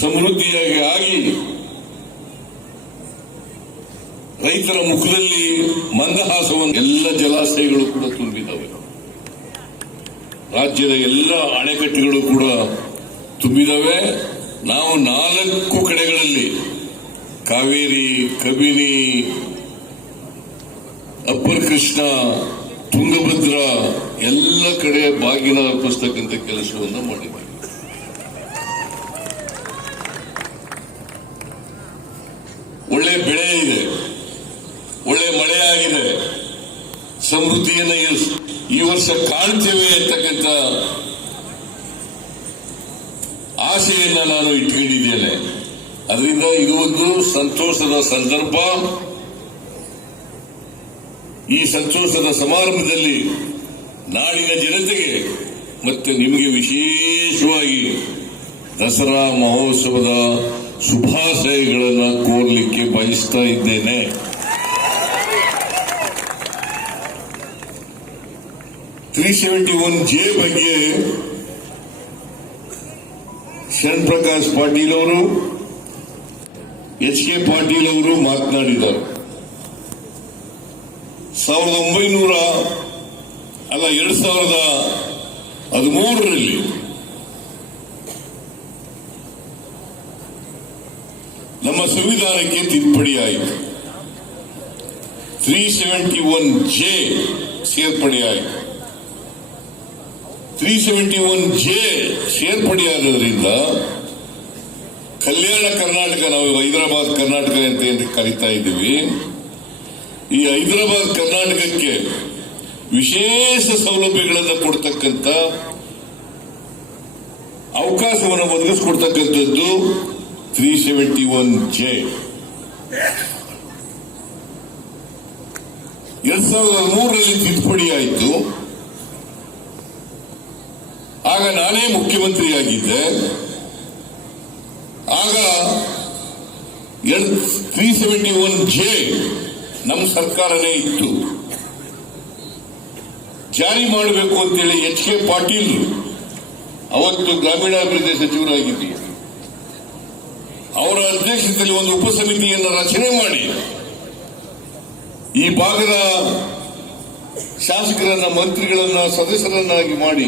ಸಮೃದ್ಧಿಯಾಗಿ ಆಗಿ ರೈತರ ಮುಖದಲ್ಲಿ ಮಂದಹಾಸವನ್ನು ಎಲ್ಲ ಜಲಾಶಯಗಳು ಕೂಡ ತುಂಬಿದವೆ. ರಾಜ್ಯದ ಎಲ್ಲ ಅಣೆಕಟ್ಟೆಗಳು ಕೂಡ ತುಂಬಿದವೆ. ನಾವು ನಾಲ್ಕು ಕಡೆಗಳಲ್ಲಿ ಕಾವೇರಿ ಕಬಿನಿ ಅಪ್ಪರ್ ಕೃಷ್ಣ, ತುಂಗಭದ್ರ ಎಲ್ಲ ಕಡೆ ಬಾಗಿನ ಅರ್ಪಿಸ್ತಕ್ಕಂಥ ಕೆಲಸವನ್ನು ಮಾಡಿದ್ದೀವಿ. ಒಳ್ಳೆ ಬೆಳೆ ಇದೆ. ಒಳ್ಳೆ ಮಳೆ ಆಗಿದೆ ಸಮೃದ್ಧಿಯನ್ನು ಈ- ವರ್ಷ ಕಾಣ್ತೇವೆ ಅಂತಕ್ಕಂಥ ಆಸೆಯನ್ನ ನಾನು ಇಟ್ಕೊಂಡಿದ್ದೇನೆ. ಅದರಿಂದ ಇದು ಒಂದು ಸಂತೋಷದ ಸಂದರ್ಭ. ಈ ಸಂತೋಷದ ಸಮಾರಂಭದಲ್ಲಿ ನಾಡಿನ ಜನತೆಗೆ ಮತ್ತೆ ನಿಮಗೆ ವಿಶೇಷವಾಗಿ ದಸರಾ ಮಹೋತ್ಸವದ ಶುಭಾಶಯಗಳನ್ನು ಕೋರ್ಲಿಕ್ಕೆ ಬಯಸ್ತಾ ಇದ್ದೇನೆ. ತ್ರೀ ಸೆವೆಂಟಿ ಒನ್ ಜೆ ಬಗ್ಗೆ ಶರಣ್ ಪ್ರಕಾಶ್ ಪಾಟೀಲ್ ಅವರು, ಎಚ್ ಕೆ ಪಾಟೀಲ್ ಅವರು ಮಾತನಾಡಿದರು. ಸಾವಿರದ ಒಂಬೈನೂರ, ಅಲ್ಲ, ಎರಡ್ ಸಾವಿರದ ಹದಿಮೂರರಲ್ಲಿ ನಮ್ಮ ಸಂವಿಧಾನಕ್ಕೆ ತಿದ್ದುಪಡಿ ಆಯಿತು ತ್ರೀ ಸೆವೆಂಟಿ ಒನ್ ಜೆ ಸೇರ್ಪಡೆ ಆಯಿತು ತ್ರೀ ಸೆವೆಂಟಿ ಒನ್ ಜೆ ಸೇರ್ಪಡೆಯಾದ್ರಿಂದ ಕಲ್ಯಾಣ ಕರ್ನಾಟಕ, ನಾವು ಹೈದರಾಬಾದ್, ಕರ್ನಾಟಕ ಅಂತ ಕರಿತಾ ಇದ್ದೀವಿ, ಈ ಹೈದರಾಬಾದ್ ಕರ್ನಾಟಕಕ್ಕೆ ವಿಶೇಷ ಸೌಲಭ್ಯಗಳನ್ನು ಕೊಡ್ತಕ್ಕಂಥ ಅವಕಾಶವನ್ನು ಒದಗಿಸ್ಕೊಡ್ತಕ್ಕಂಥದ್ದು ತ್ರೀ ಸೆವೆಂಟಿ ಒನ್ ಜೆ ಎರಡ್ ಸಾವಿರದ ಮೂರರಲ್ಲಿ ತಿದ್ದುಪಡಿ ಆಯಿತು. ಆಗ ನಾನೇ ಮುಖ್ಯಮಂತ್ರಿಯಾಗಿದ್ದೆ. ಆಗ ತ್ರೀ ಸೆವೆಂಟಿ ಒನ್ ಜೆ ನಮ್ಮ ಸರ್ಕಾರನೇ ಇತ್ತು. ಜಾರಿ ಮಾಡಬೇಕು ಅಂತೇಳಿ ಎಚ್ ಕೆ ಪಾಟೀಲ್ ಅವತ್ತು ಗ್ರಾಮೀಣಾಭಿವೃದ್ಧಿ ಸಚಿವರಾಗಿದ್ದೀವಿ ಅವರ ಅಧ್ಯಕ್ಷತೆಯಲ್ಲಿ ಒಂದು ಉಪಸಮಿತಿಯನ್ನು ರಚನೆ ಮಾಡಿ ಈ ಭಾಗದ ಶಾಸಕರನ್ನ, ಮಂತ್ರಿಗಳನ್ನ, ಸದಸ್ಯರನ್ನಾಗಿ ಮಾಡಿ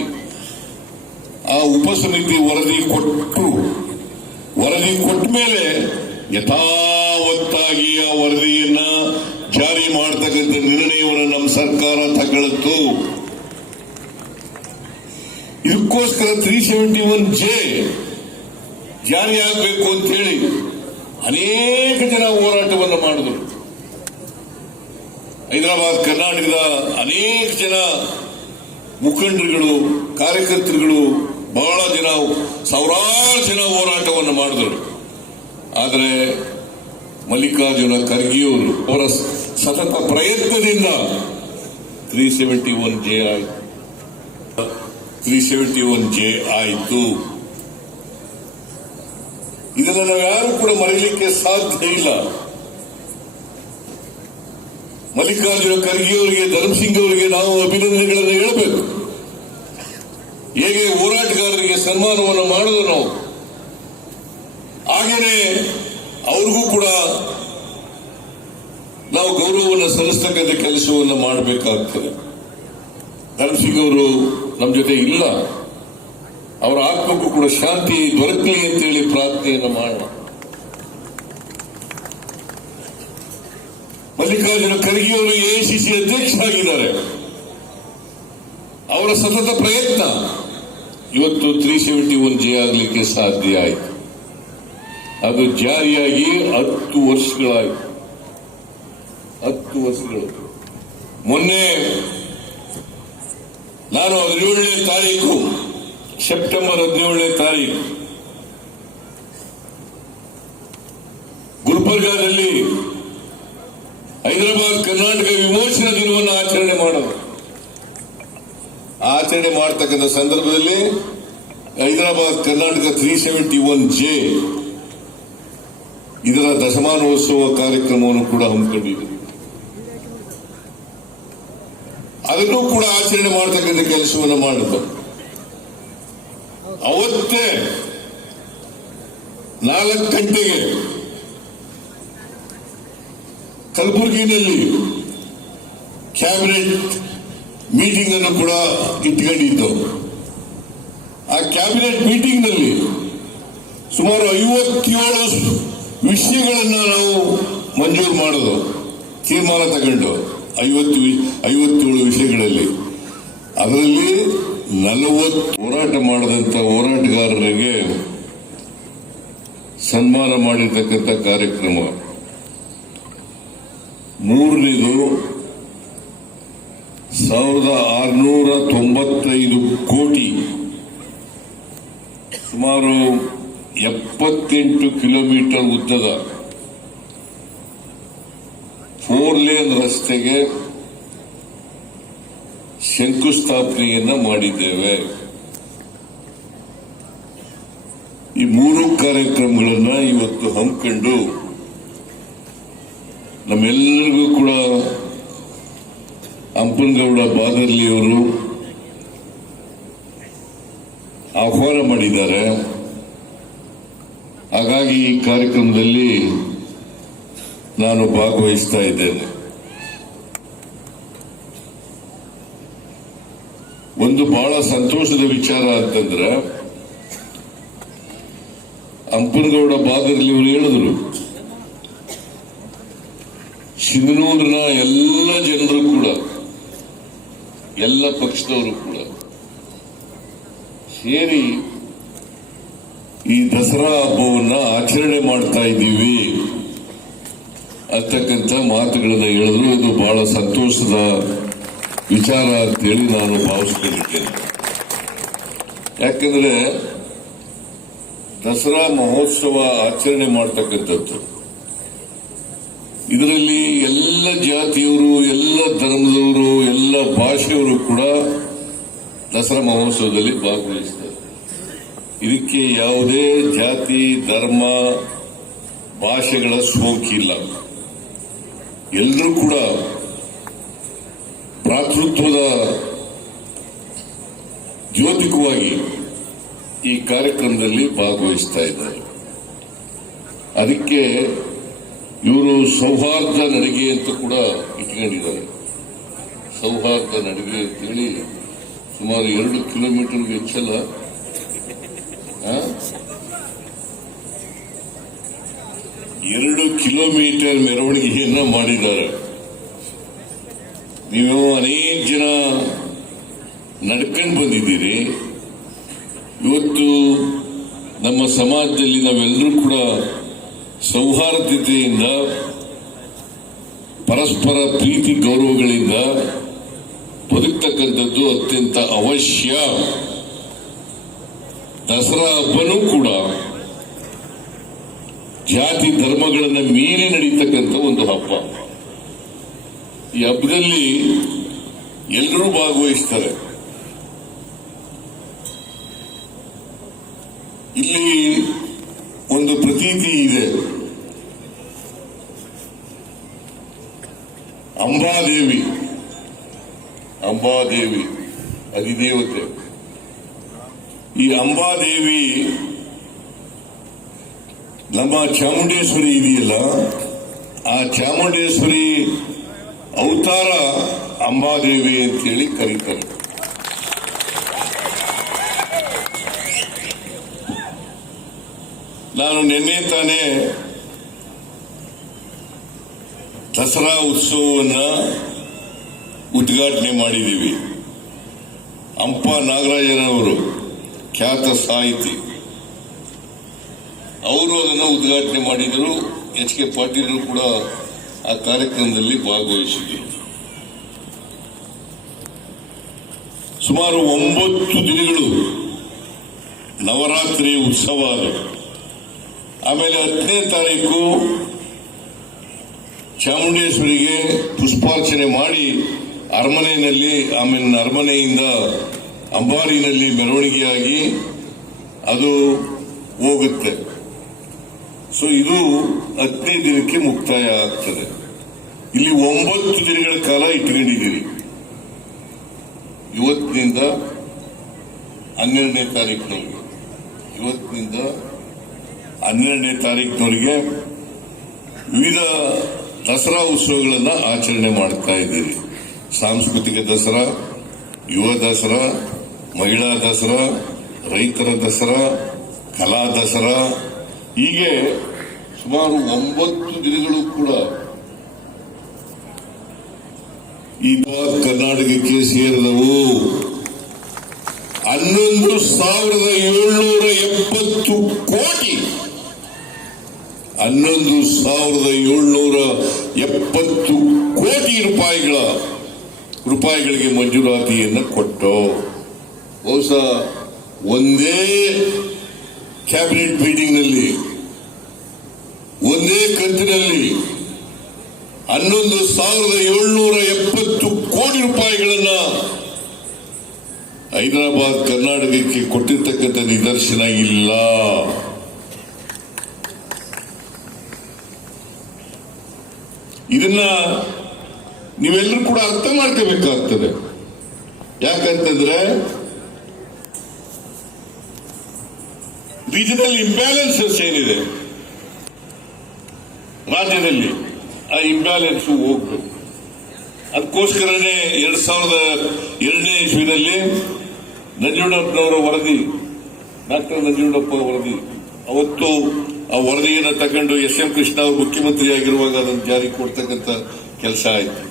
ಆ ಉಪಸಮಿತಿ ವರದಿ ಕೊಟ್ಟು, ವರದಿ ಕೊಟ್ಟ ಮೇಲೆ ಯಥಾವತ್ತಾಗಿ ಆ ವರದಿಯನ್ನ ಜಾರಿ ಮಾಡತಕ್ಕಂಥ ನಿರ್ಣಯವನ್ನು ನಮ್ಮ ಸರ್ಕಾರ ತಗೊಳ್ತು ಇದಕ್ಕೋಸ್ಕರ ತ್ರೀ ಸೆವೆಂಟಿ ಒನ್ ಜೆ ಜಾರಿ ಆಗಬೇಕು ಅಂತ ಹೇಳಿ ಅನೇಕ ಜನ ಹೋರಾಟವನ್ನು ಮಾಡಿದರು. ಹೈದರಾಬಾದ್, ಕರ್ನಾಟಕದ ಅನೇಕ ಜನ ಮುಖಂಡರುಗಳು, ಕಾರ್ಯಕರ್ತರುಗಳು ಬಹಳ ಜನ, ಸಾವಿರಾರು ಜನ ಹೋರಾಟವನ್ನು ಮಾಡಿದರು. ಆದರೆ ಮಲ್ಲಿಕಾರ್ಜುನ ಖರ್ಗೆಯವರು ಅವರ ಸತತ ಪ್ರಯತ್ನದಿಂದ ತ್ರೀ ಸೆವೆಂಟಿ ಒನ್ ಜೆ ಆಯ್ತು ತ್ರೀ ಸೆವೆಂಟಿ ಒನ್ ಜೆ ಆಯಿತು. ಇದನ್ನು ನಾವು ಯಾರು ಕೂಡ ಮರೆಯಲಿಕ್ಕೆ ಸಾಧ್ಯ ಇಲ್ಲ. ಮಲ್ಲಿಕಾರ್ಜುನ ಖರ್ಗೆ ಅವರಿಗೆ ಧರ್ಮಸಿಂಗ್ ಅವರಿಗೆ ನಾವು ಅಭಿನಂದನೆಗಳನ್ನು ಹೇಳಬೇಕು. ಹೇಗೆ ಹೋರಾಟಗಾರರಿಗೆ ಸನ್ಮಾನವನ್ನು ಮಾಡಿದ್ರು ನಾವು. ಹಾಗೇನೆ ಅವ್ರಿಗೂ ಕೂಡ ನಾವು ಗೌರವವನ್ನು ಸಲ್ಲಿಸ್ತಕ್ಕಂಥ ಕೆಲಸವನ್ನು ಮಾಡಬೇಕಾಗ್ತದೆ. ಧರ್ಮಸಿಂಗ್ ಅವರು ನಮ್ಮ ಜೊತೆ ಇಲ್ಲ. ಅವರ ಆತ್ಮಕ್ಕೂ ಕೂಡ ಶಾಂತಿ ದೊರಕಲಿ ಅಂತೇಳಿ ಪ್ರಾರ್ಥನೆಯನ್ನು ಮಾಡೋಣ ಮಲ್ಲಿಕಾರ್ಜುನ ಖರ್ಗೆ ಅವರು ಎಐಸಿಸಿ ಅಧ್ಯಕ್ಷರಾಗಿದ್ದಾರೆ. ಅವರ ಸತತ ಪ್ರಯತ್ನ. ಇವತ್ತು ತ್ರೀ ಸೆವೆಂಟಿ ಒನ್ ಜೆ ಆಗಲಿಕ್ಕೆ ಸಾಧ್ಯ ಆಯಿತು. ಅದು ಜಾರಿಯಾಗಿ ಹತ್ತು ವರ್ಷಗಳಾಯಿತು. ಹತ್ತು ವರ್ಷಗಳು ಮೊನ್ನೆ ನಾನು ಹದಿನೇಳನೇ ತಾರೀಕು, ಸೆಪ್ಟೆಂಬರ್ ಹದಿನೇಳನೇ ತಾರೀಕು ಗುಲ್ಬರ್ಗಾದಲ್ಲಿ ಹೈದರಾಬಾದ್ ಕರ್ನಾಟಕ ವಿಮೋಚನಾ ದಿನವನ್ನು ಆಚರಣೆ ಮಾಡೋದು. ಆಚರಣೆ ಮಾಡತಕ್ಕಂಥ ಸಂದರ್ಭದಲ್ಲಿ Hyderabad Karnataka three seventy one J ಇದರ ದಶಮಾನೋತ್ಸವ ಕಾರ್ಯಕ್ರಮವನ್ನು ಕೂಡ ಹಮ್ಮಿಕೊಂಡಿದೆ. ಅದನ್ನು ಕೂಡ ಆಚರಣೆ ಮಾಡತಕ್ಕಂಥ ಕೆಲಸವನ್ನು ಮಾಡಿದ್ದು. ಅವತ್ತೇ ನಾಲ್ಕು ಗಂಟೆಗೆ ಕಲಬುರಗಿನಲ್ಲಿ ಕ್ಯಾಬಿನೆಟ್ ಮೀಟಿಂಗ್ ಅನ್ನು ಕೂಡ ಇಟ್ಕೊಂಡಿದ್ದು. ಆ ಕ್ಯಾಬಿನೆಟ್ ಮೀಟಿಂಗ್ನಲ್ಲಿ ಸುಮಾರು ಐವತ್ತೇಳು ವಿಷಯಗಳನ್ನು ನಾವು ಮಂಜೂರು ಮಾಡೋದು, ತೀರ್ಮಾನ ತಗೊಂಡು ಐವತ್ತು ಐವತ್ತೇಳು ವಿಷಯಗಳಲ್ಲಿ. ಅದರಲ್ಲಿ ನಲವತ್ತು ಹೋರಾಟ ಮಾಡದಂತ ಹೋರಾಟಗಾರರಿಗೆ ಸನ್ಮಾನ ಮಾಡಿರ್ತಕ್ಕಂಥ ಕಾರ್ಯಕ್ರಮ. ಮೂರನೇದು ಸಾವಿರದ ಆರುನೂರ ತೊಂಬತ್ತೈದು ಕೋಟಿ. ಸುಮಾರು ಎಪ್ಪತ್ತೆಂಟು ಕಿಲೋಮೀಟರ್ ಉದ್ದದ ಫೋರ್ ಲೇನ್ ರಸ್ತೆಗೆ ಶಂಕುಸ್ಥಾಪನೆಯನ್ನ ಮಾಡಿದ್ದೇವೆ. ಈ ಮೂರು ಕಾರ್ಯಕ್ರಮಗಳನ್ನು ಇವತ್ತು ಹಮ್ಮಿಕೊಂಡು ನಮ್ಮೆಲ್ಲರಿಗೂ ಕೂಡ ಅಂಪನಗೌಡ ಬಾದರ್ಲಿ ಅವರು ಆಹ್ವಾನ ಮಾಡಿದ್ದಾರೆ. ಹಾಗಾಗಿ ಈ ಕಾರ್ಯಕ್ರಮದಲ್ಲಿ ನಾನು ಭಾಗವಹಿಸ್ತಾ ಇದ್ದೇನೆ. ಒಂದು ಬಹಳ ಸಂತೋಷದ ವಿಚಾರ ಅಂತಂದ್ರೆ, ಹಂಪನಗೌಡ ಬಾದರ್ಲಿ ಅವರು ಹೇಳಿದ್ರು ಸಿಂಧನೂರಿನ ಎಲ್ಲ ಜನರು ಕೂಡ, ಎಲ್ಲ ಪಕ್ಷದವರು ಕೂಡ ಸೇರಿ ಈ ದಸರಾ ಹಬ್ಬವನ್ನ ಆಚರಣೆ ಮಾಡ್ತಾ ಇದ್ದೀವಿ. ಅಂತಕ್ಕಂಥ ಮಾತುಗಳನ್ನ ಹೇಳಿದ್ರು, ಇದು ಬಹಳ ಸಂತೋಷದ ವಿಚಾರ ಅಂತೇಳಿ ನಾನು ಭಾವಿಸ್ಕೊಂಡಿದ್ದೇನೆ. ಯಾಕಂದ್ರೆ ದಸರಾ ಮಹೋತ್ಸವ ಆಚರಣೆ ಮಾಡ್ತಕ್ಕಂಥದ್ದು. ಇದರಲ್ಲಿ ಎಲ್ಲ ಜಾತಿಯವರು, ಎಲ್ಲ ಧರ್ಮದವರು, ಎಲ್ಲ ಭಾಷೆಯವರು ಕೂಡ ದಸರಾ ಮಹೋತ್ಸವದಲ್ಲಿ ಭಾಗವಹಿಸ್ತಾರೆ. ಇದಕ್ಕೆ ಯಾವುದೇ ಜಾತಿ, ಧರ್ಮ, ಭಾಷೆಗಳ ಸೋಂಕಿಲ್ಲ. ಎಲ್ಲರೂ ಕೂಡ ಭ್ರಾತೃತ್ವದ ಜ್ಯೋತಿಕವಾಗಿ ಈ ಕಾರ್ಯಕ್ರಮದಲ್ಲಿ ಭಾಗವಹಿಸ್ತಾ ಇದ್ದಾರೆ. ಅದಕ್ಕೆ ಇವರು ಸೌಹಾರ್ದ ನಡಿಗೆ ಅಂತ ಕೂಡ ಇಟ್ಕೊಂಡಿದ್ದಾರೆ. ಸೌಹಾರ್ದ ನಡಿಗೆ ಅಂತೇಳಿ ಸುಮಾರು ಎರಡು ಕಿಲೋಮೀಟರ್ ಹೆಚ್ಚಲ್ಲ? ಎರಡು ಕಿಲೋಮೀಟರ್ ಮೆರವಣಿಗೆಯನ್ನ ಮಾಡಿದ್ದಾರೆ. ನೀವು ಅನೇಕ ಜನ ನಡ್ಕೊಂಡು ಬಂದಿದ್ದೀರಿ. ಇವತ್ತು ನಮ್ಮ ಸಮಾಜದಲ್ಲಿ ನಾವೆಲ್ಲರೂ ಕೂಡ ಸೌಹಾರ್ದತೆಯಿಂದ ಪರಸ್ಪರ ಪ್ರೀತಿ ಗೌರವಗಳಿಂದ ಬದುಕ್ತಕ್ಕಂಥದ್ದು ಅತ್ಯಂತ ಅವಶ್ಯ. ದಸರಾ ಹಬ್ಬನೂ ಕೂಡ ಜಾತಿ ಧರ್ಮಗಳನ್ನು ಮೀರಿ ನಡೀತಕ್ಕಂಥ ಒಂದು ಹಬ್ಬ. ಈ ಹಬ್ಬದಲ್ಲಿ ಎಲ್ಲರೂ ಭಾಗವಹಿಸ್ತಾರೆ. ಇಲ್ಲಿ ಒಂದು ಪ್ರತೀತಿ ಇದೆ. ಅಂಬಾದೇವಿ ಅಂಬಾದೇವಿ, ಅಧಿದೇವತೆ. ಈ ಅಂಬಾದೇವಿ ನಮ್ಮ ಚಾಮುಂಡೇಶ್ವರಿ ಇದೆಯಲ್ಲ, ಆ ಚಾಮುಂಡೇಶ್ವರಿ ಅವತಾರ ಅಂಬಾದೇವಿ ಅಂತೇಳಿ ಕರೀತಾರೆ. ನಾನು ನಿನ್ನೆ ತಾನೇ ದಸರಾ ಉತ್ಸವವನ್ನು ಉದ್ಘಾಟನೆ ಮಾಡಿದ್ದೀವಿ. ಅಂಪ ನಾಗರಾಜನವರು ಖ್ಯಾತ ಸಾಹಿತಿ. ಅವರು ಅದನ್ನು ಉದ್ಘಾಟನೆ ಮಾಡಿದರು. ಎಚ್ ಕೆ ಪಾಟೀಲರು ಕೂಡ ಆ ಕಾರ್ಯಕ್ರಮದಲ್ಲಿ ಭಾಗವಹಿಸಿದ್ದರು ಸುಮಾರು ಒಂಬತ್ತು ದಿನಗಳು ನವರಾತ್ರಿ ಉತ್ಸವ ಆಮೇಲೆ ಹತ್ತನೇ ತಾರೀಕು ಚಾಮುಂಡೇಶ್ವರಿಗೆ ಪುಷ್ಪಾರ್ಚನೆ ಮಾಡಿ ಅರಮನೆಯಲ್ಲಿ ಆಮೇಲೆ ಅರಮನೆಯಿಂದ ಅಂಬಾರಿನಲ್ಲಿ ಮೆರವಣಿಗೆಯಾಗಿ ಅದು ಹೋಗುತ್ತೆ. ಸೊ ಇದು ಹತ್ತನೇ ದಿನಕ್ಕೆ ಮುಕ್ತಾಯ ಆಗ್ತದೆ. ಇಲ್ಲಿ ಒಂಬತ್ತು ದಿನಗಳ ಕಾಲ ಇಟ್ಕೊಂಡಿದ್ದೀರಿ. ಇವತ್ತಿನಿಂದ ಹನ್ನೆರಡನೇ ತಾರೀಕಿನವರೆಗೆ ಇವತ್ತಿನಿಂದ ಹನ್ನೆರಡನೇ ತಾರೀಕಿನವರೆಗೆ ವಿವಿಧ ದಸರಾ ಉತ್ಸವಗಳನ್ನ ಆಚರಣೆ ಮಾಡ್ತಾ ಇದ್ದೀವಿ ಸಾಂಸ್ಕೃತಿಕ ದಸರಾ, ಯುವ ದಸರಾ, ಮಹಿಳಾ ದಸರಾ, ರೈತರ ದಸರಾ, ಕಲಾ ದಸರಾ. ಹೀಗೆ ಸುಮಾರು ಒಂಬತ್ತು ದಿನಗಳು ಕೂಡ ಈ ಕರ್ನಾಟಕಕ್ಕೆ ಸೇರಿದವು ಹನ್ನೊಂದು ಸಾವಿರದ ಏಳ್ನೂರ ಹನ್ನೊಂದು ಸಾವಿರದ ಏಳ್ನೂರ ಎಪ್ಪತ್ತು ಕೋಟಿ ರೂಪಾಯಿಗಳ ರೂಪಾಯಿಗಳಿಗೆ ಮಂಜೂರಾತಿಯನ್ನು ಕೊಟ್ಟು ಬಹುಶಃ ಒಂದೇ ಕ್ಯಾಬಿನೆಟ್ ಮೀಟಿಂಗ್ನಲ್ಲಿ, ಒಂದೇ ಕಂತಿನಲ್ಲಿ ಹನ್ನೊಂದು ಸಾವಿರದ ಏಳ್ನೂರ ಎಪ್ಪತ್ತು ಕೋಟಿ ರೂಪಾಯಿಗಳನ್ನ ಹೈದರಾಬಾದ್, ಕರ್ನಾಟಕಕ್ಕೆ ಕೊಟ್ಟಿರ್ತಕ್ಕಂಥ ನಿದರ್ಶನ ಇಲ್ಲ. ಇದನ್ನ ನೀವೆಲ್ಲರೂ ಕೂಡ ಅರ್ಥ ಮಾಡ್ಕೋಬೇಕಾಗ್ತದೆ. ಯಾಕಂತಂದ್ರೆ ರೀಜನಲ್ ಇಂಬ್ಯಾಲೆನ್ಸಸ್ ಏನಿದೆ? ರಾಜ್ಯದಲ್ಲಿ ಆ ಇಂಬ್ಯಾಲೆನ್ಸ್ ಹೋಗ್ಬೇಕು. ಅದಕ್ಕೋಸ್ಕರನೇ ಎರಡ್ ಸಾವಿರದ ಎರಡನೇ ಇಸ್ವಿನಲ್ಲಿ ನಂಜುಂಡಪ್ಪನವರ ವರದಿ, ಡಾಕ್ಟರ್ ನಂಜುಂಡಪ್ಪ ವರದಿ. ಅವತ್ತು ಆ ವರದಿಯನ್ನು ತಗೊಂಡು ಎಸ್ ಎಂ ಕೃಷ್ಣ ಅವರು ಮುಖ್ಯಮಂತ್ರಿ ಆಗಿರುವಾಗ ಅದನ್ನು ಜಾರಿ ಕೊಡ್ತಕ್ಕಂಥ ಕೆಲಸ ಆಯಿತು.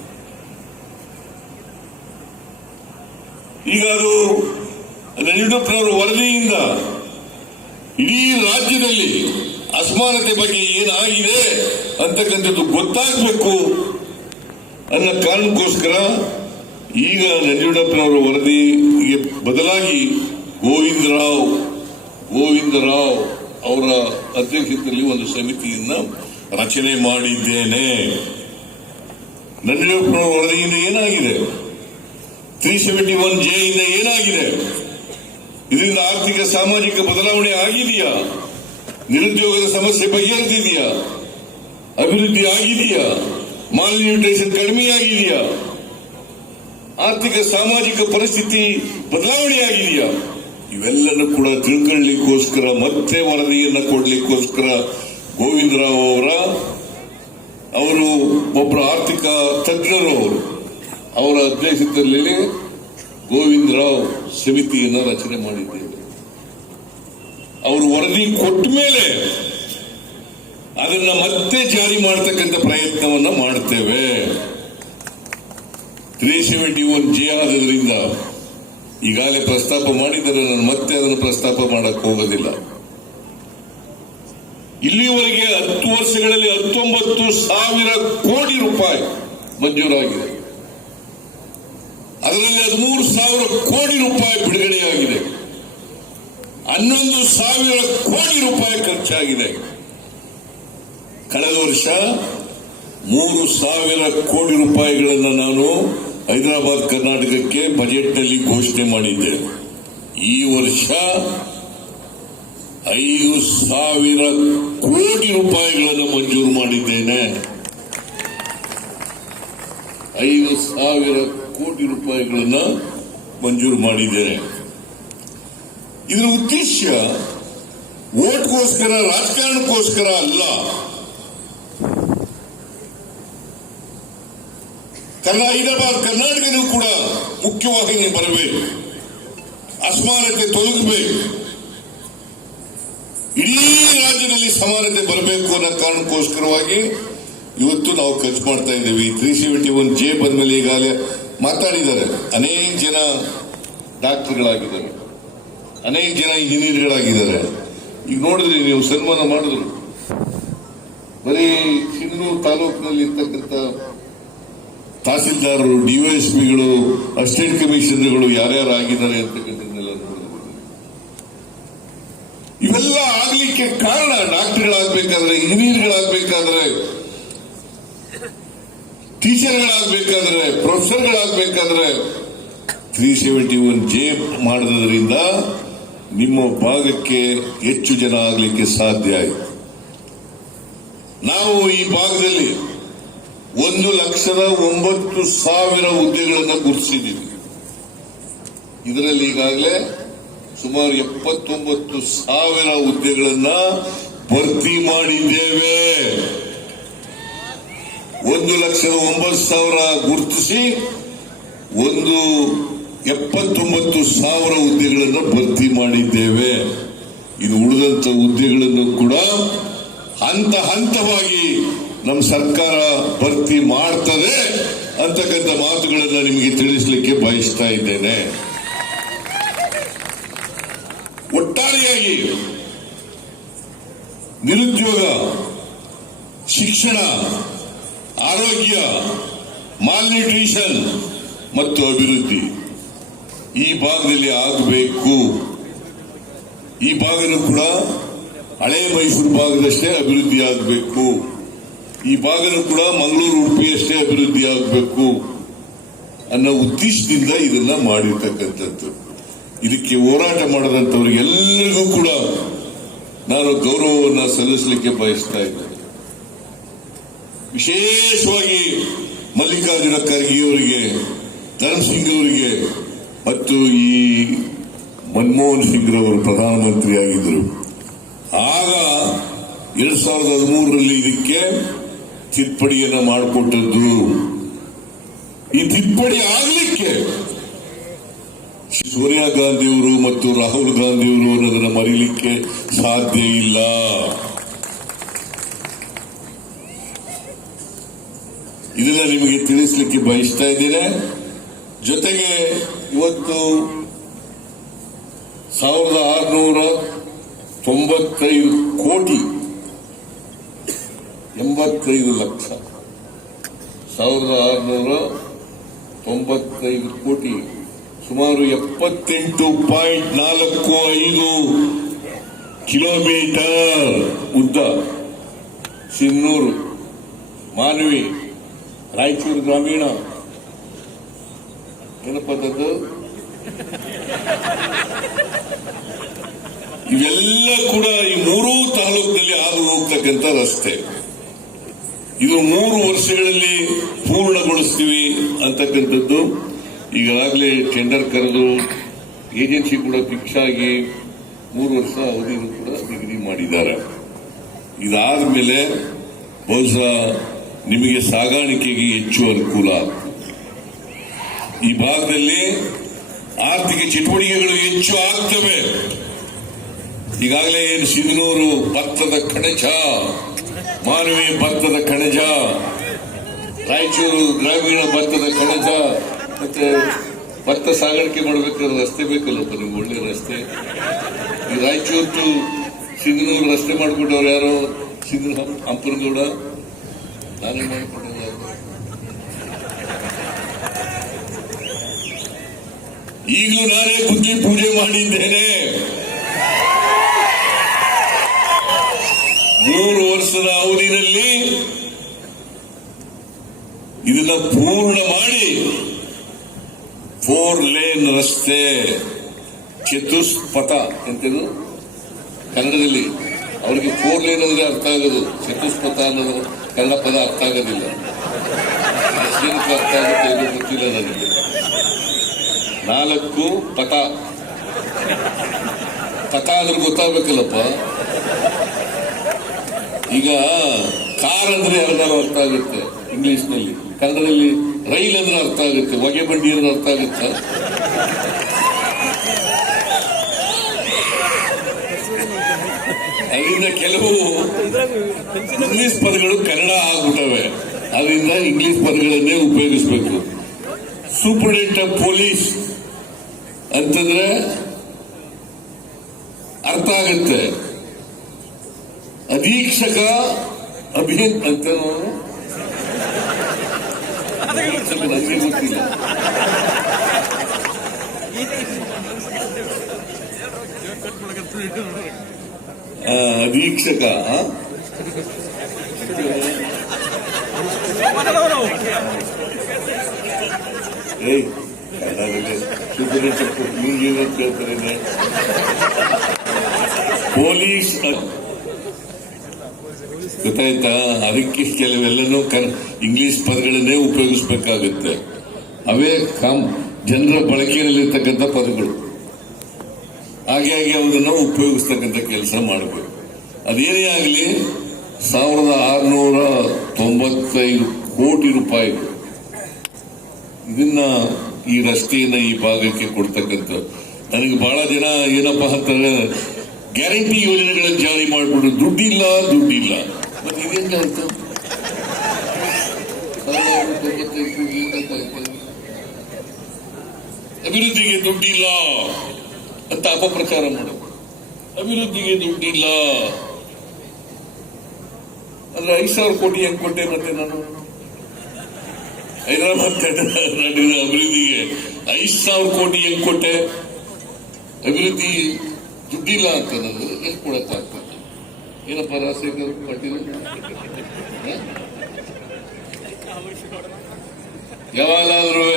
ಈಗ ಅದು ಯಡಿಯೂರಪ್ಪನವರ ವರದಿಯಿಂದ ಇಡೀ ರಾಜ್ಯದಲ್ಲಿ ಅಸಮಾನತೆ ಬಗ್ಗೆ ಏನಾಗಿದೆ ಅಂತಕ್ಕಂಥದ್ದು ಗೊತ್ತಾಗಬೇಕು ಅನ್ನೋ ಕಾರಣಕ್ಕೋಸ್ಕರ ಈಗ ಯಡಿಯೂರಪ್ಪನವರ ವರದಿಗೆ ಬದಲಾಗಿ ಗೋವಿಂದರಾವ್ ಗೋವಿಂದರಾವ್ ಅವರ ಅಧ್ಯಕ್ಷತೆಯಲ್ಲಿ ಒಂದು ಸಮಿತಿಯನ್ನ ರಚನೆ ಮಾಡಿದ್ದೇನೆ. ನಂಜುಂಡಪ್ಪನವರ ವರದಿಯಿಂದ ಏನಾಗಿದೆ? ತ್ರೀ ಸೆವೆಂಟಿ ಒನ್ ಜೆ ಇಂದ ಏನಾಗಿದೆ? ಇದರಿಂದ ಆರ್ಥಿಕ ಸಾಮಾಜಿಕ ಬದಲಾವಣೆ ಆಗಿದೆಯಾ? ನಿರುದ್ಯೋಗದ ಸಮಸ್ಯೆ ಬಗೆಹರಿದಿದೆಯಾ? ಅಭಿವೃದ್ಧಿ ಆಗಿದೆಯಾ? ಮಾಲಿನ್ಯೂಟ್ರೇಷನ್ ಕಡಿಮೆ ಆಗಿದೆಯಾ ಆರ್ಥಿಕ ಸಾಮಾಜಿಕ ಪರಿಸ್ಥಿತಿ ಬದಲಾವಣೆ ಆಗಿದೆಯಾ ಇವೆಲ್ಲನೂ ಕೂಡ ತಿಳ್ಕೊಳ್ಳಿಕ್ಕೋಸ್ಕರ, ಮತ್ತೆ ವರದಿಯನ್ನ ಕೊಡ್ಲಿಕ್ಕೋಸ್ಕರ ಗೋವಿಂದರಾವ್ ಅವರ, ಅವರು ಒಬ್ಬರ ಆರ್ಥಿಕ ತಜ್ಞರು ಅವರು. ಅವರ ಅಧ್ಯಕ್ಷತೆಯಲ್ಲಿ ಗೋವಿಂದರಾವ್ ಸಮಿತಿಯನ್ನು ರಚನೆ ಮಾಡಿದ್ದೇವೆ. ಅವರು ವರದಿ ಕೊಟ್ಟ ಮೇಲೆ ಅದನ್ನ ಮತ್ತೆ ಜಾರಿ ಮಾಡತಕ್ಕಂಥ ಪ್ರಯತ್ನವನ್ನ ಮಾಡ್ತೇವೆ. ತ್ರೀ ಸೆವೆಂಟಿ ಒನ್ ಜಿ ಆದ್ರಿಂದ ಈಗಾಗಲೇ ಪ್ರಸ್ತಾಪ ಮಾಡಿದರೆ ನಾನು ಮತ್ತೆ ಅದನ್ನು ಪ್ರಸ್ತಾಪ ಮಾಡಕ್ ಹೋಗೋದಿಲ್ಲ. ಇಲ್ಲಿವರೆಗೆ ಹತ್ತು ವರ್ಷಗಳಲ್ಲಿ ಹತ್ತೊಂಬತ್ತು ಸಾವಿರ ಕೋಟಿ ರೂಪಾಯಿ ಮಂಜೂರಾಗಿದೆ. ಅದರಲ್ಲಿ ಹದಿಮೂರು ಸಾವಿರ ಕೋಟಿ ರೂಪಾಯಿ ಬಿಡುಗಡೆಯಾಗಿದೆ. ಹನ್ನೊಂದು ಸಾವಿರ ಕೋಟಿ ರೂಪಾಯಿ ಖರ್ಚಾಗಿದೆ. ಕಳೆದ ವರ್ಷ ಮೂರು ಸಾವಿರ ಕೋಟಿ ರೂಪಾಯಿಗಳನ್ನು ನಾನು ಹೈದರಾಬಾದ್, ಕರ್ನಾಟಕಕ್ಕೆ ಬಜೆಟ್ನಲ್ಲಿ ಘೋಷಣೆ ಮಾಡಿದ್ದೆ. ಈ ವರ್ಷ ಐದು ಸಾವಿರ ಕೋಟಿ ರೂಪಾಯಿಗಳನ್ನು ಮಂಜೂರು ಮಾಡಿದ್ದೇನೆ. ಐದು ಸಾವಿರ ಕೋಟಿ ರೂಪಾಯಿಗಳನ್ನು ಮಂಜೂರು ಮಾಡಿದ್ದೇನೆ. ಇದರ ಉದ್ದೇಶ ಓಟ್ಗೋಸ್ಕರ ರಾಜಕಾರಣಕ್ಕೋಸ್ಕರ ಅಲ್ಲ. ಹೈದರಾಬಾದ್ ಕರ್ನಾಟಕನೂ ಕೂಡ ಮುಖ್ಯವಾಗಿ ನೀವು ಬರಬೇಕು. ಅಸಮಾನತೆ ತೊಲಗಬೇಕು. ಇಡೀ ರಾಜ್ಯದಲ್ಲಿ ಸಮಾನತೆ ಬರಬೇಕು ಅನ್ನೋ ಕಾರಣಕ್ಕೋಸ್ಕರವಾಗಿ ಇವತ್ತು ನಾವು ಖರ್ಚು ಮಾಡ್ತಾ ಇದ್ದೀವಿ. ತ್ರೀ ಸೆವೆಂಟಿ ಒನ್ ಜೆ ಬಂದ್ಮೇಲೆ ಈಗಾಗಲೇ ಮಾತಾಡಿದ್ದಾರೆ. ಅನೇಕ ಜನ ಡಾಕ್ಟರ್ಗಳಾಗಿದ್ದಾರೆ. ಅನೇಕ ಜನ ಇಂಜಿನಿಯರ್ಗಳಾಗಿದ್ದಾರೆ. ಈಗ ನೋಡಿದ್ರಿ ನೀವು ಸನ್ಮಾನ ಮಾಡಿದ್ರು. ಬರೀ ಸಿಂಧನೂರು ತಾಲೂಕಿನಲ್ಲಿ ಇರ್ತಕ್ಕಂಥ ತಹಸೀಲ್ದಾರರು ಡಿವೈಎಸ್ಪಿಗಳು ಅಸಿಸ್ಟೆಂಟ್ ಕಮಿಷನರ್ಗಳು ಯಾರ್ಯಾರು ಆಗಿದ್ದಾರೆ ಅಂತಕ್ಕಂಥದ್ದೆಲ್ಲ ಇವೆಲ್ಲ ಆಗ್ಲಿಕ್ಕೆ ಕಾರಣ ಡಾಕ್ಟರ್ಗಳಾಗಬೇಕಾದ್ರೆ, ಇಂಜಿನಿಯರ್ಗಳಾಗಬೇಕಾದ್ರೆ, ಟೀಚರ್ಗಳಾಗಬೇಕಾದ್ರೆ, ಪ್ರೊಫೆಸರ್ಗಳಾಗಬೇಕಾದ್ರೆ ತ್ರೀ ಸೆವೆಂಟಿ ಒನ್ ಜೆ ಮಾಡೋದ್ರಿಂದ ನಿಮ್ಮ ಭಾಗಕ್ಕೆ ಹೆಚ್ಚು ಜನ ಆಗಲಿಕ್ಕೆ ಸಾಧ್ಯ ಆಯಿತು. ನಾವು ಈ ಭಾಗದಲ್ಲಿ ಒಂದು ಲಕ್ಷದ ಒಂಬತ್ತು ಸಾವಿರ ಹುದ್ದೆಗಳನ್ನು ಗುರುತಿಸಿದ್ದೀವಿ. ಇದರಲ್ಲಿ ಈಗಾಗಲೇ ಸುಮಾರು ಎಪ್ಪತ್ತೊಂಬತ್ತು ಸಾವಿರ ಹುದ್ದೆಗಳನ್ನ ಭರ್ತಿ ಮಾಡಿದ್ದೇವೆ. ಒಂದು ಲಕ್ಷದ ಒಂಬತ್ತು ಸಾವಿರ ಗುರುತಿಸಿ ಒಂದು ಎಪ್ಪತ್ತೊಂಬತ್ತು ಸಾವಿರ ಹುದ್ದೆಗಳನ್ನು ಭರ್ತಿ ಮಾಡಿದ್ದೇವೆ. ಇನ್ನು ಉಳಿದಂತ ಹುದ್ದೆಗಳನ್ನು ಕೂಡ ಹಂತ ಹಂತವಾಗಿ ನಮ್ಮ ಸರ್ಕಾರ ಭರ್ತಿ ಮಾಡ್ತದೆ ಅಂತಕ್ಕಂಥ ಮಾತುಗಳನ್ನು ನಿಮಗೆ ತಿಳಿಸಲಿಕ್ಕೆ ಬಯಸ್ತಾ ಇದ್ದೇನೆ. ಒಟ್ಟಾರೆಯಾಗಿ ನಿರುದ್ಯೋಗ, ಶಿಕ್ಷಣ, ಆರೋಗ್ಯ ಮಾಲ್ನ್ಯೂಟ್ರಿಷನ್ ಮತ್ತು ಅಭಿವೃದ್ಧಿ ಈ ಭಾಗದಲ್ಲಿ ಆಗಬೇಕು. ಈ ಭಾಗನೂ ಕೂಡ ಹಳೆ ಮೈಸೂರು ಭಾಗದಷ್ಟೇ ಅಭಿವೃದ್ಧಿ ಆಗಬೇಕು. ಈ ಭಾಗನೂ ಕೂಡ ಮಂಗಳೂರು ಉಡುಪಿಯಷ್ಟೇ ಅಭಿವೃದ್ಧಿ ಆಗಬೇಕು ಅನ್ನೋ ಉದ್ದೇಶದಿಂದ ಇದನ್ನ ಮಾಡಿರ್ತಕ್ಕಂಥದ್ದು. ಇದಕ್ಕೆ ಹೋರಾಟ ಮಾಡದಂತವರಿಗೆಲ್ಲರಿಗೂ ಕೂಡ ನಾನು ಗೌರವವನ್ನು ಸಲ್ಲಿಸಲಿಕ್ಕೆ ಬಯಸ್ತಾ ಇದ್ದೇನೆ. ವಿಶೇಷವಾಗಿ ಮಲ್ಲಿಕಾರ್ಜುನ ಖರ್ಗೆ ಅವರಿಗೆ ಧರ್ಮಸಿಂಗ್ ಅವರಿಗೆ, ಮತ್ತು ಈ ಮನಮೋಹನ್ ಸಿಂಗ್ ಅವರು ಪ್ರಧಾನಮಂತ್ರಿ ಆಗಿದ್ದರು ಆಗ ಎರಡ್ ಸಾವಿರದ ಹದಿಮೂರರಲ್ಲಿ ಇದಕ್ಕೆ ತಿದ್ದುಪಡಿಯನ್ನ ಮಾಡಿಕೊಟ್ಟದ್ದು. ಈ ತಿದ್ದುಪಡಿ ಆಗಲಿಕ್ಕೆ ಸೋನಿಯಾ ಗಾಂಧಿಯವರು ಮತ್ತು ರಾಹುಲ್ ಗಾಂಧಿಯವರು ಅನ್ನೋದನ್ನು ಮರೀಲಿಕ್ಕೆ ಸಾಧ್ಯ ಇಲ್ಲ. ಇದನ್ನ ನಿಮಗೆ ತಿಳಿಸ್ಲಿಕ್ಕೆ ಬಯಸ್ತಾ ಇದ್ದೇನೆ. ಜೊತೆಗೆ ಇವತ್ತು ಸಾವಿರದ ಆರುನೂರ ತೊಂಬತ್ತೈದು ಕೋಟಿ ಎಂಬತ್ತೈದು ಲಕ್ಷ. ಸಾವಿರದ ಆರುನೂರ ತೊಂಬತ್ತೈದು ಕೋಟಿ, ಸುಮಾರು ಎಪ್ಪತ್ತೆಂಟು ಪಾಯಿಂಟ್ ನಾಲ್ಕು ಐದು ಕಿಲೋಮೀಟರ್ ಉದ್ದ. ಸಿನ್ನೂರು ಮಾನವಿ, ರಾಯಚೂರು ಗ್ರಾಮೀಣ. ಏನಪ್ಪದ್ದು ಇವೆಲ್ಲ ಕೂಡ ಈ ಮೂರೂ ತಾಲೂಕಿನಲ್ಲಿ ಹಾದು ಹೋಗ್ತಕ್ಕಂಥ ರಸ್ತೆ. ಇದು ಮೂರು ವರ್ಷಗಳಲ್ಲಿ ಪೂರ್ಣಗೊಳಿಸ್ತೀವಿ ಅಂತಕ್ಕಂಥದ್ದು. ಈಗಾಗಲೇ ಟೆಂಡರ್ ಕರೆದು ಏಜೆನ್ಸಿ ಕೂಡ ಫಿಕ್ಸ್ ಆಗಿ ಮೂರು ವರ್ಷ ಅವಧಿಯನ್ನು ಕೂಡ ನಿಗದಿ ಮಾಡಿದ್ದಾರೆ. ಇದಾದ ಮೇಲೆ ಬಹುಶಃ ನಿಮಗೆ ಸಾಗಾಣಿಕೆಗೆ ಹೆಚ್ಚು ಅನುಕೂಲ. ಈ ಭಾಗದಲ್ಲಿ ಆರ್ಥಿಕ ಚಟುವಟಿಕೆಗಳು ಹೆಚ್ಚು ಆಗ್ತವೆ. ಈಗಾಗಲೇ ಏನು ಸಿಂಧನೂರು ಭತ್ತದ ಕಣಜ ಮಾನವಿ ಭತ್ತದ ಕಣಜ ರಾಯಚೂರು ಗ್ರಾಮೀಣ ಭತ್ತದ ಕಣಜ ಮತ್ತೆ ಭತ್ತ ಸಾಗಾಣಿಕೆ ಮಾಡಬೇಕಾದ್ರೆ ರಸ್ತೆ ಬೇಕಲ್ಲಪ್ಪ ನಿಮ್ಗೆ ಒಳ್ಳೆ ರಸ್ತೆ. ಈ ರಾಯಚೂರು ಟು ಸಿಂಧನೂರು ರಸ್ತೆ ಮಾಡಿಕೊಟ್ಟವ್ರು ಯಾರು? ಸಿಂಧನ ಹಂಪನಗೌಡ ನಾನೇ? ಮಾಡಿಕೊಟ್ಟವ್ರು ಈಗಲೂ ನಾನೇ ಬುದ್ಧಿ ಪೂಜೆ ಮಾಡಿದ್ದೇನೆ. ಮೂರು ವರ್ಷದ ಅವಧಿನಲ್ಲಿ ಇದನ್ನ ಪೂರ್ಣ ಮಾಡಿ ಫೋರ್ ಲೇನ್ ರಸ್ತೆ ಚತುಷ್ಪಥ ಅಂತೇನು ಕನ್ನಡದಲ್ಲಿ ಅವರಿಗೆ ಫೋರ್ ಲೇನ್ ಅಂದ್ರೆ ಅರ್ಥ ಆಗೋದು. ಚತುಷ್ಪಥ ಅನ್ನೋದು ಕನ್ನಡ ಪದ ಅರ್ಥ ಆಗೋದಿಲ್ಲ. ಅರ್ಥ ಆಗುತ್ತೆ ಏನು ಗೊತ್ತಿಲ್ಲ ನನಗೆ. ನಾಲ್ಕು ಪಥ. ಪಥ ಅಂದ್ರೆ ಗೊತ್ತಾಗಬೇಕಲ್ಲಪ್ಪ? ಈಗ ಕಾರ್ ಅಂದ್ರೆ ಎಲ್ಲರೂ ಅರ್ಥ ಆಗುತ್ತೆ ಇಂಗ್ಲಿಷ್ನಲ್ಲಿ ಕನ್ನಡದಲ್ಲಿ ರೈಲ್ ಅಂದ್ರೆ ಅರ್ಥ ಆಗುತ್ತೆ ಹೊಗೆ ಬಂಡಿ ಅಂದ್ರೆ ಅರ್ಥ ಆಗುತ್ತೆ? ಅದರಿಂದ ಕೆಲವು ಇಂಗ್ಲಿಷ್ ಪದಗಳು ಕನ್ನಡ ಆಗ್ಬಿಟ್ಟವೆ. ಅದರಿಂದ ಇಂಗ್ಲಿಷ್ ಪದಗಳನ್ನೇ ಉಪಯೋಗಿಸಬೇಕು. ಸೂಪರ್ಡೆಂಟ್ ಆಫ್ ಪೊಲೀಸ್ ಅಂತಂದ್ರೆ ಅರ್ಥ ಆಗುತ್ತೆ. ಅಧೀಕ್ಷಕ ಅಭಿಯನ್ ಅಂತ ನನಗೆ ಗೊತ್ತಿಲ್ಲ ಆ, ಅಧೀಕ್ಷಕ ಆ? ಏಯ್ ಕನ್ನಡದಲ್ಲಿ ಸೂಪರಿಂಟೆಂಡೆಂಟ್ ನಿಮ್ಗೇನು ಕೇಳ್ತಾರೆ ಪೊಲೀಸ್ ಅ- ಗೊತ್ತಾಯ್ತಾ? ಅದಕ್ಕೆ ಕೆಲವೆಲ್ಲನೂ ಇಂಗ್ಲಿಷ್ ಪದಗಳನ್ನೇ ಉಪಯೋಗಿಸಬೇಕಾಗುತ್ತೆ. ಅವೇ ಕಾಮ್ ಜನರ ಬಳಕೆಯಲ್ಲಿರ್ತಕ್ಕಂಥ ಪದಗಳು. ಹಾಗೆ ಹಾಗೆ ಅವುಗಳನ್ನು ಉಪಯೋಗಿಸ್ತಕ್ಕಂಥ ಕೆಲಸ ಮಾಡಬೇಕು ಅದೇನೇ ಆಗಲಿ, ಸಾವಿರದ ಆರುನೂರ ತೊಂಬತ್ತೈದು ಕೋಟಿ ರೂಪಾಯಿ. ಇದನ್ನ ಈ ರಸ್ತೆಯನ್ನ ಈ ಭಾಗಕ್ಕೆ ಕೊಡ್ತಕ್ಕಂಥ ನನಗೆ ಬಹಳ ಜನ ಏನಪ್ಪಾ ಅಂತಾರೆ ಗ್ಯಾರಂಟಿ ಯೋಜನೆಗಳನ್ನು ಜಾರಿ ಮಾಡಿಬಿಟ್ಟು ದುಡ್ಡಿಲ್ಲ ದುಡ್ಡಿಲ್ಲ. ಆಯ್ತು? ಅಭಿವೃದ್ಧಿಗೆ ದುಡ್ಡಿಲ್ಲ ಅಂತ ಅಪಪ್ರಚಾರ ಮಾಡೋದು ಅಭಿವೃದ್ಧಿಗೆ ದುಡ್ಡಿಲ್ಲ. ಅಂದ್ರೆ ಐದು ಸಾವಿರ ಕೋಟಿ ಹೆಂಗ್ ಕೊಟ್ಟೆ ಮತ್ತೆ ನಾನು? ಹೈದರಾಬಾದ್ ಕರ್ನಾಟಕದ ಅಭಿವೃದ್ಧಿಗೆ ಐದು ಸಾವಿರ ಕೋಟಿ ಹೆಂಗ್ ಕೊಟ್ಟೆ? ಅಭಿವೃದ್ಧಿ ದುಡ್ಡಿಲ್ಲ ಅಂತ ನಾನು ಎಷ್ಟು ಕೊಡಕ್ಕಾಗ್ತದೆ? ಏನಪ್ಪ ರಾಜಶೇಖರ್ ಪಾಟೀಲ್ ಯಾವಾಗಾದ್ರೂ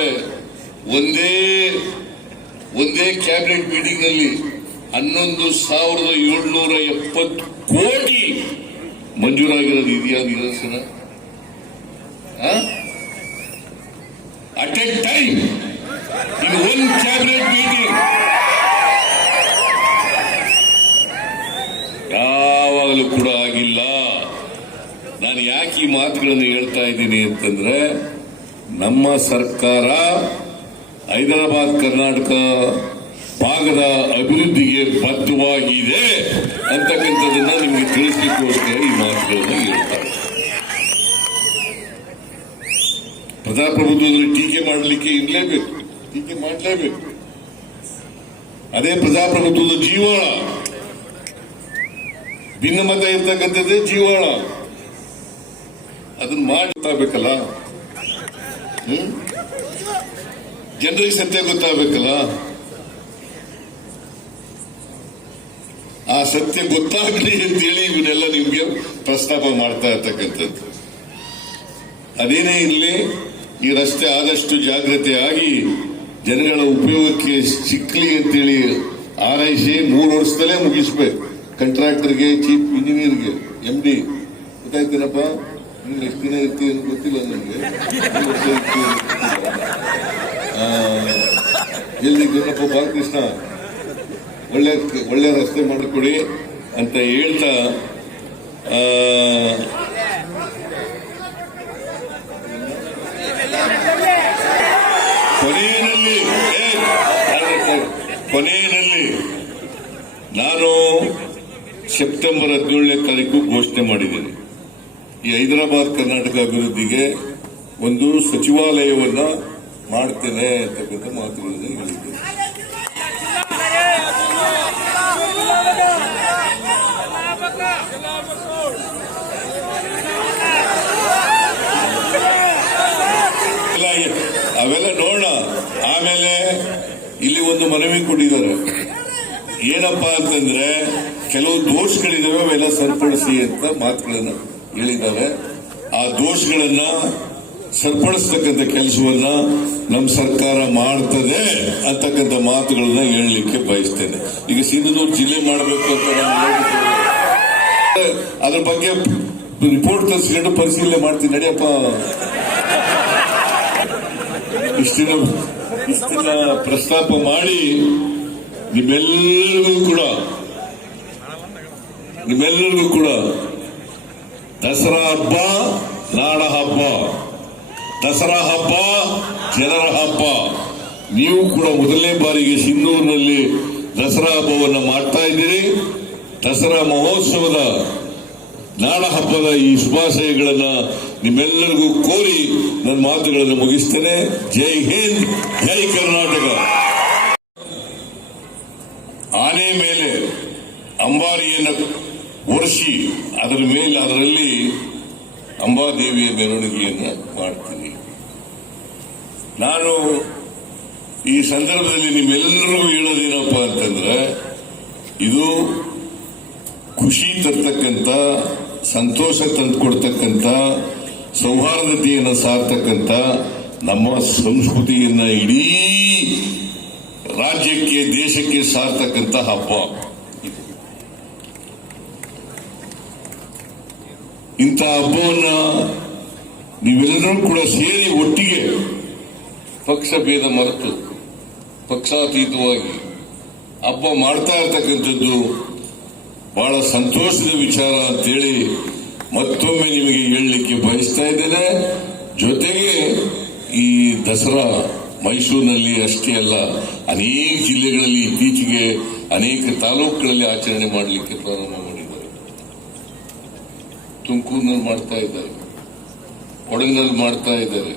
ಒಂದೇ ಒಂದೇ ಕ್ಯಾಬಿನೆಟ್ ಮೀಟಿಂಗ್ನಲ್ಲಿ ಹನ್ನೊಂದು ಸಾವಿರದ ಏಳ್ನೂರ ಎಪ್ಪತ್ತು ಕೋಟಿ ಮಂಜೂರಾಗಿರೋದು ಇದೆಯಾ ನಿದರ್ಶನ? At a time in one cabinet meeting ಯಾವಾಗಲೂ ಕೂಡ ಆಗಿಲ್ಲ ನಾನು ಯಾಕೆ ಈ ಮಾತುಗಳನ್ನು ಹೇಳ್ತಾ ಇದ್ದೀನಿ ಅಂತಂದ್ರೆ, ನಮ್ಮ ಸರ್ಕಾರ ಹೈದರಾಬಾದ್, ಕರ್ನಾಟಕ ಭಾಗದ ಅಭಿವೃದ್ಧಿಗೆ ಬದ್ಧವಾಗಿದೆ ಅಂತಕ್ಕಂಥದ್ದನ್ನ ನಿಮಗೆ ತಿಳಿಸಲಿಕ್ಕೋಸ್ಕರ ಈ ಮಾತುಗಳನ್ನು ಹೇಳ್ತಾರೆ ಪ್ರಜಾಪ್ರಭುತ್ವದಲ್ಲಿ ಟೀಕೆ ಮಾಡಲಿಕ್ಕೆ ಇರಲೇಬೇಕು, ಟೀಕೆ ಮಾಡಲೇಬೇಕು. ಅದೇ ಪ್ರಜಾಪ್ರಭುತ್ವದ ಜೀವಾಳ. ಭಿನ್ನಮತ ಇರ್ತಕ್ಕಂಥದ್ದೇ ಜೀವಾಳ. ಅದನ್ನ ಮಾಡಿ ಗೊತ್ತಾಗಬೇಕಲ್ಲ? ಹ್ಮ್? ಜನರಿಗೆ ಸತ್ಯ ಗೊತ್ತಾಗಬೇಕಲ್ಲ? ಆ ಸತ್ಯ ಗೊತ್ತಾಗ್ಲಿ ಅಂತೇಳಿ ಇವನ್ನೆಲ್ಲ ನಿಮ್ಗೆ ಪ್ರಸ್ತಾಪ ಮಾಡ್ತಾ ಇರ್ತಕ್ಕಂಥದ್ದು. ಅದೇನೇ ಇರಲಿ, ಈ ರಸ್ತೆ ಆದಷ್ಟು ಜಾಗ್ರತೆ ಆಗಿ ಜನಗಳ ಉಪಯೋಗಕ್ಕೆ ಸಿಕ್ಕಲಿ ಅಂತೇಳಿ ಆರೈಸಿ ಮೂರು ವರ್ಷದಲ್ಲೇ ಮುಗಿಸ್ಬೇಕು. ಕಂಟ್ರಾಕ್ಟರ್ಗೆ ಚೀಫ್ ಇಂಜಿನಿಯರ್ಗೆ ಎಂ ಡಿ ಗೊತ್ತಾಯ್ತೇನಪ್ಪ? ನೀನು ಎಷ್ಟು ದಿನ ಇರ್ತೀವಿ ಅಂತ ಗೊತ್ತಿಲ್ಲ. ನನಗೆ ಎಲ್ಲಿ ಗುಣಪ್ಪ ಬಾಲಕೃಷ್ಣ, ಒಳ್ಳೆ ಒಳ್ಳೆ ರಸ್ತೆ ಮಾಡಿಕೊಡಿ ಅಂತ ಹೇಳ್ತಾ ಕೊನೆಯಲ್ಲಿ ಕೊನೆಯಲ್ಲಿ ನಾನು ಸೆಪ್ಟೆಂಬರ್ ಹದಿನೇಳನೇ ತಾರೀಕು ಘೋಷಣೆ ಮಾಡಿದ್ದೇನೆ. ಈ ಹೈದರಾಬಾದ್ ಕರ್ನಾಟಕ ಅಭಿವೃದ್ಧಿಗೆ ಒಂದು ಸಚಿವಾಲಯವನ್ನ ಮಾಡ್ತೇನೆ ಅಂತಕ್ಕಂಥ ಮಾತುಗಳನ್ನು ಹೇಳಿದ್ದೇನೆ ಅವೆಲ್ಲ ನೋಡೋಣ. ಆಮೇಲೆ ಇಲ್ಲಿ ಒಂದು ಮನವಿ ಕೊಟ್ಟಿದ್ದಾರೆ. ಏನಪ್ಪಾ ಅಂತಂದ್ರೆ, ಕೆಲವು ದೋಷಗಳಿದಾವೆ, ಅವೆಲ್ಲ ಸರಿಪಡಿಸಿ ಅಂತ ಮಾತುಗಳನ್ನ ಹೇಳಿದ್ದಾರೆ. ಆ ದೋಷಗಳನ್ನ ಸರಿಪಡಿಸ್ತಕ್ಕಂಥ ಕೆಲಸವನ್ನ ನಮ್ಮ ಸರ್ಕಾರ ಮಾಡ್ತದೆ ಅಂತಕ್ಕಂಥ ಮಾತುಗಳನ್ನ ಹೇಳಲಿಕ್ಕೆ ಬಯಸ್ತೇನೆ. ಈಗ ಸಿಂಧನೂರು ಜಿಲ್ಲೆ ಮಾಡಬೇಕು ಅಂತ ಅದ್ರ ಬಗ್ಗೆ ರಿಪೋರ್ಟ್ ತರಿಸ್ಕೊಂಡು ಪರಿಶೀಲನೆ ಮಾಡ್ತೀನಿ. ನಡಿಯಪ್ಪ. ಇಷ್ಟಿನ ಇಷ್ಟಿನ ಪ್ರಸ್ತಾಪ ಮಾಡಿ ನಿಮ್ಮೆಲ್ಲರಿಗೂ ಕೂಡ ನಿಮ್ಮೆಲ್ಲರಿಗೂ ಕೂಡ ದಸರಾ ಹಬ್ಬ, ನಾಡ ಹಬ್ಬ. ದಸರಾ ಹಬ್ಬ, ಜನರ ಹಬ್ಬ. ನೀವು ಕೂಡ ಮೊದಲನೇ ಬಾರಿಗೆ ಸಿಂಧೂರಿನಲ್ಲಿ ದಸರಾ ಹಬ್ಬವನ್ನು ಮಾಡ್ತಾ ಇದ್ದೀರಿ. ದಸರಾ ಮಹೋತ್ಸವದ, ನಾಡ ಹಬ್ಬದ ಈ ಶುಭಾಶಯಗಳನ್ನ ನಿಮ್ಮೆಲ್ಲರಿಗೂ ಕೋರಿ ನನ್ನ ಮಾತುಗಳನ್ನು ಮುಗಿಸ್ತೇನೆ. ಜೈ ಹಿಂದ್, ಜೈ ಕರ್ನಾಟಕ. ಆನೆ ಮೇಲೆ ಅಂಬಾರಿಯನ್ನು ಒರೆಸಿ, ಅದರ ಮೇಲೆ, ಅದರಲ್ಲಿ ಅಂಬಾದೇವಿಯ ಮೆರವಣಿಗೆಯನ್ನು ಮಾಡ್ತೀನಿ. ನಾನು ಈ ಸಂದರ್ಭದಲ್ಲಿ ನಿಮ್ಮೆಲ್ಲರಿಗೂ ಹೇಳೋದೇನಪ್ಪ ಅಂತಂದ್ರೆ, ಇದು ಖುಷಿ ತರ್ತಕ್ಕಂಥ, ಸಂತೋಷ ತಂದುಕೊಡ್ತಕ್ಕಂಥ, ಸೌಹಾರ್ದತೆಯನ್ನು ಸಾರ್ತಕ್ಕಂಥ ನಮ್ಮ ಸಂಸ್ಕೃತಿಯನ್ನ ಇಡೀ ರಾಜ್ಯಕ್ಕೆ, ದೇಶಕ್ಕೆ ಸಾರ್ತಕ್ಕಂಥ ಹಬ್ಬ. ಇಂಥ ಹಬ್ಬವನ್ನ ನೀವೆಲ್ಲರೂ ಕೂಡ ಸೇರಿ ಒಟ್ಟಿಗೆ ಪಕ್ಷ ಭೇದ ಮರೆತು, ಪಕ್ಷಾತೀತವಾಗಿ ಹಬ್ಬ ಮಾಡ್ತಾ ಇರ್ತಕ್ಕಂಥದ್ದು ಬಹಳ ಸಂತೋಷದ ವಿಚಾರ ಅಂತೇಳಿ ಮತ್ತೊಮ್ಮೆ ನಿಮಗೆ ಹೇಳಲಿಕ್ಕೆ ಬಯಸ್ತಾ ಇದ್ದೇನೆ. ಜೊತೆಗೆ ಈ ದಸರಾ ಮೈಸೂರಿನಲ್ಲಿ ಅಷ್ಟೇ ಅಲ್ಲ, ಅನೇಕ ಜಿಲ್ಲೆಗಳಲ್ಲಿ ಇತ್ತೀಚೆಗೆ ಅನೇಕ ತಾಲೂಕುಗಳಲ್ಲಿ ಆಚರಣೆ ಮಾಡಲಿಕ್ಕೆ ಪ್ರಾರಂಭ ತುಮಕೂರಿನಲ್ಲಿ ಮಾಡ್ತಾ ಇದ್ದಾರೆ. ಕೊಡಗಿನಲ್ಲಿ ಮಾಡ್ತಾ ಇದ್ದಾರೆ.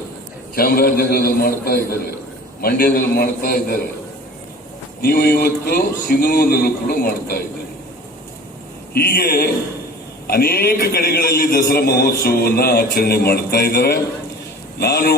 ಚಾಮರಾಜನಗರದಲ್ಲಿ ಮಾಡ್ತಾ ಇದ್ದಾರೆ. ಮಂಡ್ಯದಲ್ಲಿ ಮಾಡ್ತಾ ಇದ್ದಾರೆ. ನೀವು ಇವತ್ತು ಸಿನಿಮಾದಲ್ಲೂ ಕೂಡ ಮಾಡ್ತಾ ಇದ್ದೀರಿ. ಹೀಗೆ ಅನೇಕ ಕಡೆಗಳಲ್ಲಿ ದಸರಾ ಮಹೋತ್ಸವವನ್ನು ಆಚರಣೆ ಮಾಡ್ತಾ ಇದ್ದಾರೆ. ನಾನು